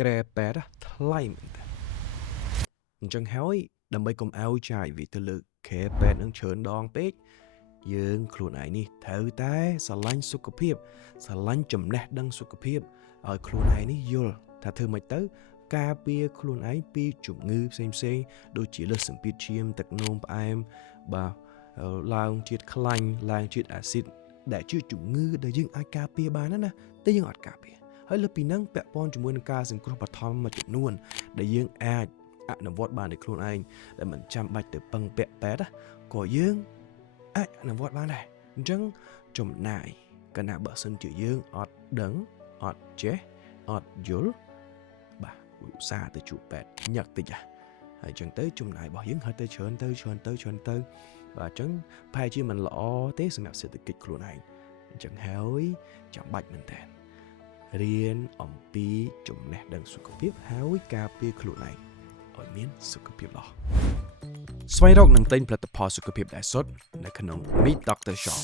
ក្រែប៉ែតថ្លៃមែនតើអញ្ចឹងហើយដើម្បីកុំឲ្យចាយវាទៅលើខែប៉ែតនឹងច្រើនដងពេកយើងខ្លួនឯងនេះត្រូវតែស្រឡាញ់សុខភាពស្រឡាញ់ចំណេះដឹងសុខភាពឲ្យខ្លួនឯងនេះយល់ថាធ្វើម៉េចទៅការពារខ្លួនឯងពីជំងឺផ្សេងៗដូចជាលើសសម្ពាធឈាមទឹកនោមផ្អែមបាទឡើងជាតិខ្លាញ់ឡើងជាតិអាស៊ីតដែលជាជំងឺដែលយើងអាចការពារបានណាតែយើងអត់ការពារហើយលើពីហ្នឹងពាក់ព័ន្ធជាមួយនឹងការសង្គ្រោះបឋមមួយចំនួនដែលយើងអាចអនុវត្តបានដោយខ្លួនឯងដែលមិនចាំបាច់ទៅពឹងពាក់ប៉ែតក៏យើងអាចអនុវត្តបានដែរអញ្ចឹងចំណាយកណាបើសិនជាយើងអត់ដឹងអត់ចេះអត់យល់បាទឧស្សាហ៍ទៅជួបប៉ែតញឹកតិចហើយអញ្ចឹងទៅចំណាយរបស់យើងហត់ទៅច្រើនទៅបាទអញ្ចឹងប្រហែលជាមិនល្អទេសម្រាប់សេដ្ឋកិច្ចខ្លួនឯងអញ្ចឹងហើយចាំបាច់មែនតើរៀនអំពីចំណេះដឹងសុខភាពហើយការពារខ្លួនឯងឲ្យមានសុខភាពល្អស្វែងរកនិងទិញផលិតផលសុខភាពដែលសុទ្ធនៅក្នុង Meet Dr. Shop